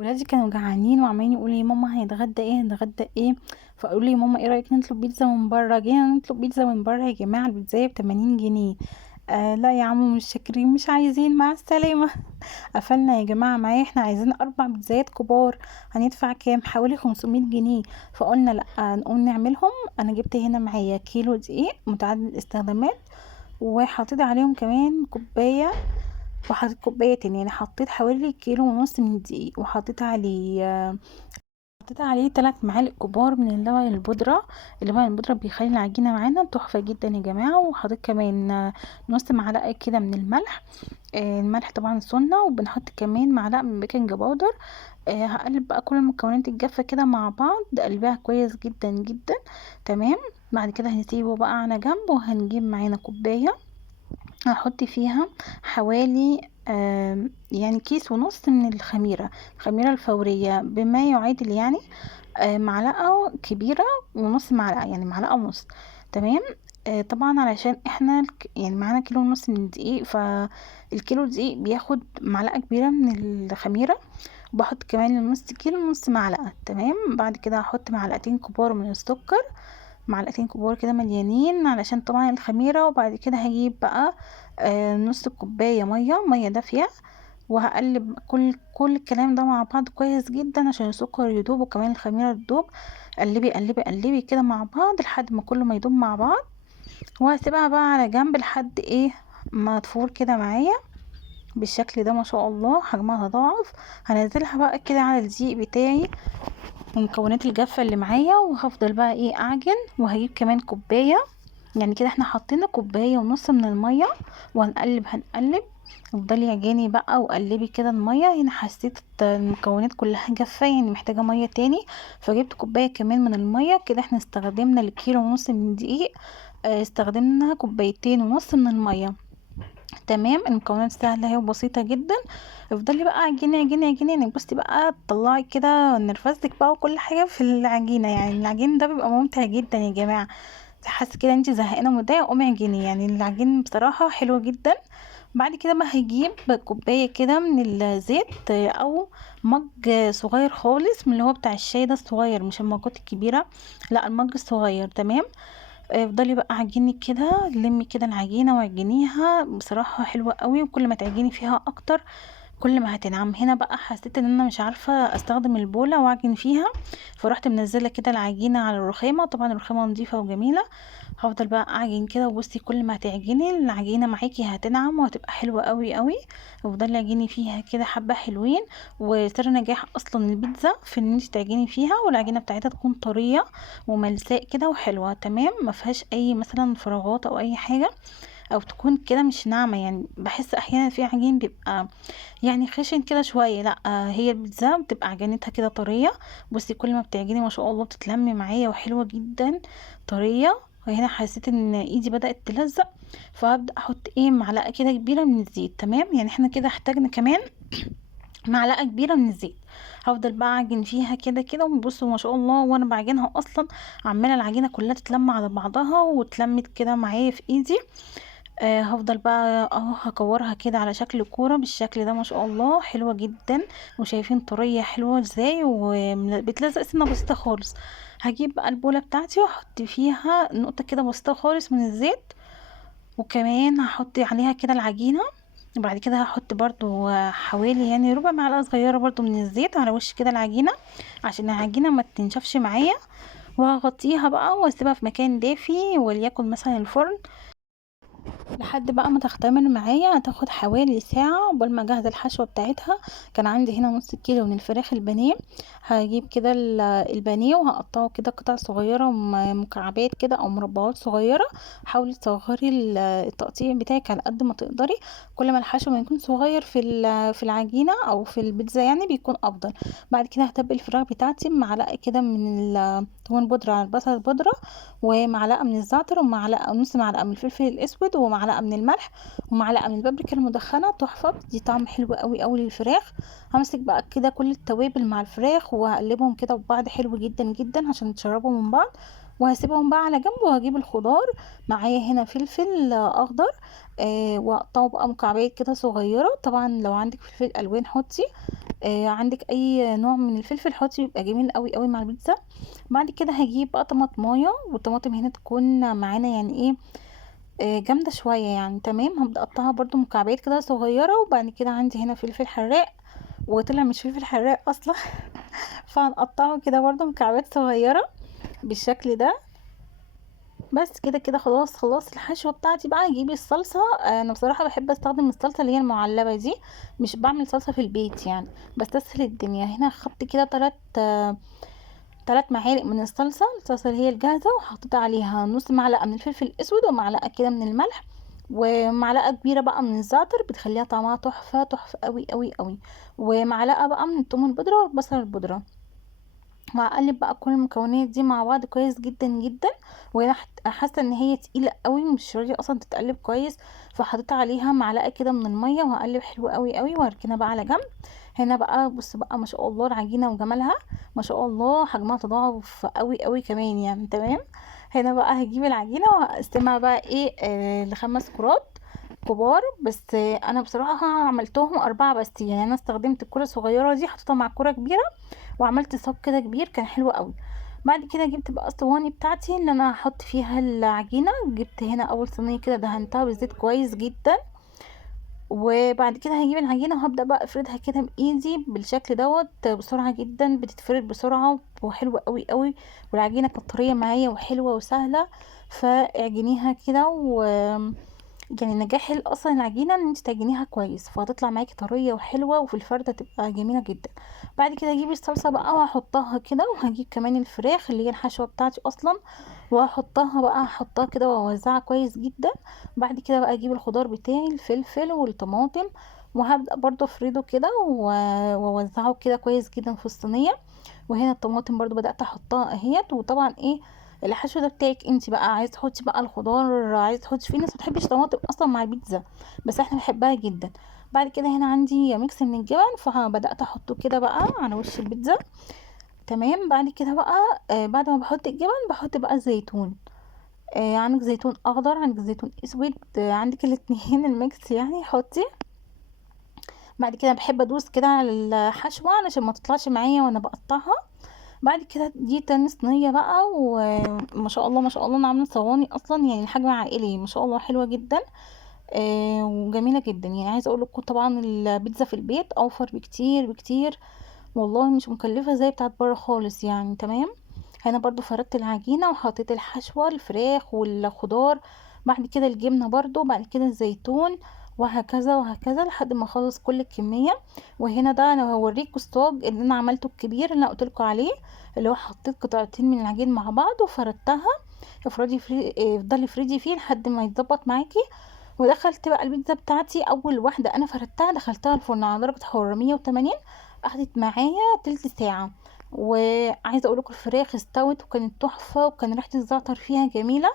ولادي كانوا جعانين وعمالين يقولوا لي ماما هنتغدى ايه هنتغدى ايه. فقالوا لي ماما ايه رايك نطلب بيتزا من بره. جينا نطلب بيتزا من بره يا جماعه، البيتزا ب 80 جنيه. لا يا عمو مش شاكرين مش عايزين مع السلامه. قفلنا يا جماعه معايا، احنا عايزين 4 بيتزايات كبار. هندفع كام؟ حوالي 500 جنيه. فقلنا لا نقوم نعملهم. انا جبت هنا معايا كيلو دقيق متعدد الاستخدامات، وحطيت عليهم كمان كوبايه، وحطيت كوبايه تانية، يعني حطيت حوالي كيلو ونص من الدقيق، وحطيت عليه 3 معالق كبار من اللبن البودرة. اللبن البودرة بيخلي العجينة معانا تحفة جدا يا جماعة. وحطيت كمان نص معلقة كده من الملح. الملح طبعا سنة. وبنحط كمان معلقة من بيكنج باودر. هقلب بقى كل المكونات الجافة كده مع بعض، قلبها كويس جدا جدا. تمام. بعد كده هنسيبه بقى على جنب، وهنجيب معانا كوباية هحط فيها حوالي يعني كيس ونص من الخميرة الفورية، بما يعادل يعني معلقة كبيرة ونص معلقة، يعني معلقة ونص. تمام. طبعا علشان احنا يعني معانا كيلو ونص من الدقيق، فالكيلو دقيق بياخد معلقة كبيرة من الخميرة. بحط كمان النص كيلو نص معلقة. تمام. بعد كده هحط معلقتين كبار من السكر، معلقتين كبار كده مليانين علشان طبعا الخميرة. وبعد كده هجيب بقى نص كوباية مية دافية، وهقلب كل الكلام ده مع بعض كويس جدا عشان السكر يدوب وكمان الخميرة تدوب. قلبي قلبي قلبي كده مع بعض لحد ما كله ما يدوب مع بعض. وهسيبها بقى على جنب لحد ايه ما تفور كده معايا بالشكل ده. ما شاء الله حجمها تضاعف. هنزلها بقى كده على الدقيق بتاعي ومكونات الجافة اللي معايا، وهفضل بقى ايه اعجن. وهجيب كمان كوباية، يعني كده احنا حطينا كوباية ونص من المية، وهنقلب هنقلب. افضلي عجاني بقى وقلبي كده المية. هنا حسيت المكونات كلها جافة، يعني محتاجة مية تاني، فجبت كوباية كمان من المية. كده احنا استخدمنا الكيلو ونص من الدقيق، استخدمنا كوبايتين ونص من المية. تمام. المكونات سهلة اهي وبسيطة جدا. افضلي بقى عجيني عجيني عجيني، يعني بصي بقى تطلعي كده نرفزك بقى وكل حاجة في العجينة. يعني العجين ده بيبقى ممتع جدا يا جماعة. حاسة كده انت زهقانة ومتضايقة قومي عجيني، يعني العجين بصراحة حلو جدا. بعد كده بقى هجيب كوباية كده من الزيت، او مج صغير خالص من اللي هو بتاع الشاي ده الصغير، مش المجات الكبيرة، لا المج الصغير. تمام. افضلي بقى عجيني كده، لمي كده العجينة وعجنيها بصراحة حلوة قوي. وكل ما تعجني فيها اكتر كل ما هتنعم. هنا بقى حسيت ان انا مش عارفة استخدم البولة واعجن فيها، فرحت منزلة كده العجينة على الرخامة. طبعا الرخامة نظيفة وجميلة. هفضل بقى اعجن كده، وبصي كل ما هتعجني العجينة معاكي هتنعم وهتبقى حلوة قوي قوي. افضلي عجيني فيها كده حبة حلوين. وسر نجاح اصلا البيتزا في ان انت تعجني فيها والعجينة بتاعتها تكون طرية وملساء كده وحلوة. تمام. ما فيهاش اي مثلا فراغات او اي حاجة، او تكون كده مش ناعمة. يعني بحس احيانا في عجين بيبقى يعني خشن كده شويه، لا هي البيتزا بتبقى عجينتها كده طريه. بصي كل ما بتعجني ما شاء الله بتتلمي معايا وحلوه جدا طريه. وهنا حسيت ان ايدي بدأت تلزق، فهبدأ احط ايه معلقه كده كبيره من الزيت. تمام. يعني احنا كده احتاجنا كمان معلقه كبيره من الزيت. هفضل بقى اعجن فيها كده كده. وبصوا ما شاء الله وانا بعجنها اصلا عماله العجينه كلها تتلم على بعضها واتلمت كده معايا في ايدي. هفضل بقى اهو هكورها كده على شكل كورة بالشكل ده. ما شاء الله حلوة جدا. وشايفين طرية حلوة ازاي وبتلزق سنة بسيطة خالص. هجيب بقى البولة بتاعتي واحط فيها نقطة كده بسيطة خالص من الزيت، وكمان هحط عليها كده العجينة. وبعد كده هحط برضو حوالي يعني ربع معلقة صغيرة برضو من الزيت على وش كده العجينة عشان العجينة ما تنشفش معايا. وهغطيها بقى واسيبها في مكان دافي وليكن مثلا الفرن لحد بقى ما تختمر معايا. هتاخد حوالي ساعة قبل ما اجهز الحشوة بتاعتها. كان عندي هنا نص كيلو من الفراخ البانيه. هجيب كده البانيه وهقطعه كده قطع صغيرة مكعبات كده او مربعات صغيرة. حاولي تصغري التقطيع بتاعك على قد ما تقدري. كل ما الحشو ما يكون صغير في العجينة او في البيتزا يعني بيكون افضل. بعد كده هتبل الفراخ بتاعتي بمعلقة كده من الثوم بودرة على البصل البودرة، ومعلقه من الزعتر، ومعلقه نص معلقه من الفلفل الاسود، ومعلقه من الملح، ومعلقه من البابريكا المدخنه. تحفه بتدي طعم حلو قوي قوي للفراخ. همسك بقى كده كل التوابل مع الفراخ وهقلبهم كده في بعض حلو جدا جدا عشان يتشربوا من بعض. وهسيبهم بقى على جنب، وهجيب الخضار معايا هنا فلفل اخضر، واقطعه بقى مكعبات كده صغيره. طبعا لو عندك فلفل الوان حطي، عندك اي نوع من الفلفل حطي، بيبقى جميل قوي قوي مع البيتزا. بعد كده هجيب بقى طماطمايه، والطماطم هنا تكون معانا يعني ايه، جامده شويه يعني. تمام، هبدا اقطعها برضو مكعبات كده صغيره. وبعد كده عندي هنا فلفل حراق، وطلع مش فلفل حراق اصلا فهنقطعه كده برضو مكعبات صغيره بالشكل ده. بس كده كده خلاص، خلاص الحشوه بتاعتي بقى. اجيب الصلصه، انا بصراحه بحب استخدم الصلصه اللي هي المعلبه دي، مش بعمل صلصه في البيت يعني، بستسهل الدنيا. هنا خدت كده 3 معالق من الصلصه اللي هي الجاهزه، وحطيت عليها نص معلقه من الفلفل الاسود، ومعلقه كده من الملح، ومعلقه كبيره بقى من الزعتر، بتخليها طعمها تحفه تحفه قوي قوي قوي، ومعلقه بقى من الثوم البودره والبصل البودره. وهقلب بقى كل المكونات دي مع بعض كويس جدا جدا. وانا حاسه ان هي تقيله قوي، مش راضيه اصلا تتقلب كويس، فحطيت عليها معلقه كده من الميه، وهقلب حلو قوي قوي، وهركنها بقى على جنب. هنا بقى بص بقى، ما شاء الله العجينه وجمالها، ما شاء الله حجمها تضاعف قوي قوي كمان يعني. تمام، هنا بقى هجيب العجينه وهقسمها بقى ايه، ل5 كرات كبار. بس انا بصراحه عملتهم 4 بس، يعني انا استخدمت الكره الصغيره دي حطيتها مع كره كبيره، وعملت صاج كده كبير، كان حلو قوي. بعد كده جبت بقى الصواني بتاعتي اللي انا هحط فيها العجينه. جبت هنا اول صينيه كده دهنتها بالزيت كويس جدا، وبعد كده هجيب العجينه وهبدا بقى افردها كده بايدي بالشكل دوت بسرعه جدا، بتتفرد بسرعه وحلوه قوي قوي. والعجينه كانت طريه معايا وحلوه وسهله، فاعجنيها كده. يعني نجاح اصلا العجينه ان انت تعجنيها كويس، فهتطلع معاكي طريه وحلوه، وفي الفرده تبقى جميله جدا. بعد كده اجيب الصلصه بقى وهحطها كده، وهجيب كمان الفراخ اللي هي الحشوه بتاعتي اصلا، وهحطها بقى، احطها كده واوزعها كويس جدا. بعد كده بقى اجيب الخضار بتاعي، الفلفل والطماطم، وهبدا برضو افرده كده واوزعه كده كويس جدا في الصينيه. وهنا الطماطم برضو بدأت احطها اهيت. وطبعا ايه، الحشو ده بتاعك انت بقى، عايز تحطي بقى الخضار، عايز تحطي، في ناس متحبش طماطم اصلا مع البيتزا، بس احنا بنحبها جدا. بعد كده هنا عندي ميكس من الجبن، فبدأت احطه كده بقى على وش البيتزا. تمام، بعد كده بقى بعد ما بحط الجبن بحط بقى الزيتون. عندك زيتون اخضر، عندك زيتون اسود، عندك الاتنين الميكس يعني حطي. بعد كده بحب ادوس كده على الحشوه علشان ما تطلعش معايا وانا بقطعها. بعد كده دي تاني صينيه بقى، وما شاء الله ما شاء الله انا عامله صواني اصلا يعني الحجم عائلي ما شاء الله حلوه جدا، وجميله جدا. يعني عايزه اقول لكم طبعا البيتزا في البيت اوفر بكتير بكتير، والله مش مكلفه زي بتاعت بره خالص يعني. تمام، هنا برضو فردت العجينه وحطيت الحشوه الفراخ والخضار، بعد كده الجبنه برضو، بعد كده الزيتون، وهكذا وهكذا لحد ما اخلص كل الكميه. وهنا ده انا هوريكم الصاج اللي انا عملته الكبير اللي انا قلت لكم عليه، اللي هو حطيت قطعتين من العجين مع بعض وفردتها. افضلي فريدي فيه لحد ما يتظبط معاكي. ودخلت بقى البيتزا بتاعتي، اول واحده انا فردتها دخلتها الفرن على درجه حراره 180، اخدت معايا تلت ساعه. وعايزه اقول لكم الفراخ استوت وكانت تحفه، وكان ريحه الزعتر فيها جميله.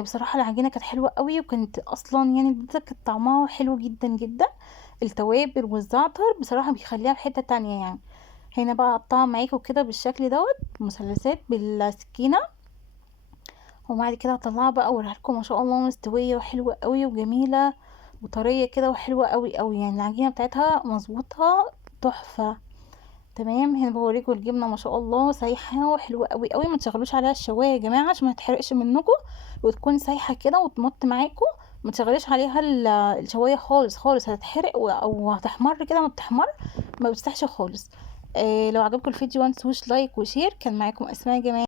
بصراحه العجينه كانت حلوه قوي، وكانت اصلا يعني البيتزا كانت طعمها حلو جدا جدا. التوابل والزعتر بصراحه بيخليها في حته تانية يعني. هنا بقى اقطعها معاكم كده بالشكل دوت مثلثات بالسكينه، وبعد كده هطلعها بقى اوريها لكم. ما شاء الله مستويه وحلوه قوي وجميله وطريه كده وحلوه قوي قوي، يعني العجينه بتاعتها مظبوطه تحفه. تمام، هنا بوريكم الجبنه ما شاء الله سايحه وحلوه قوي قوي. ما تشغلوش عليها الشوايه يا جماعه عشان ما تحرقش منكم، وتكون سايحه كده وتمط معاكم. ما تشغليش عليها الشوايه خالص خالص، هتتحرق او هتحمر كده، ما بتحمر ما بتستحش خالص. لو عجبكم الفيديو متنسوش لايك وشير. كان معاكم اسماء يا جماعه.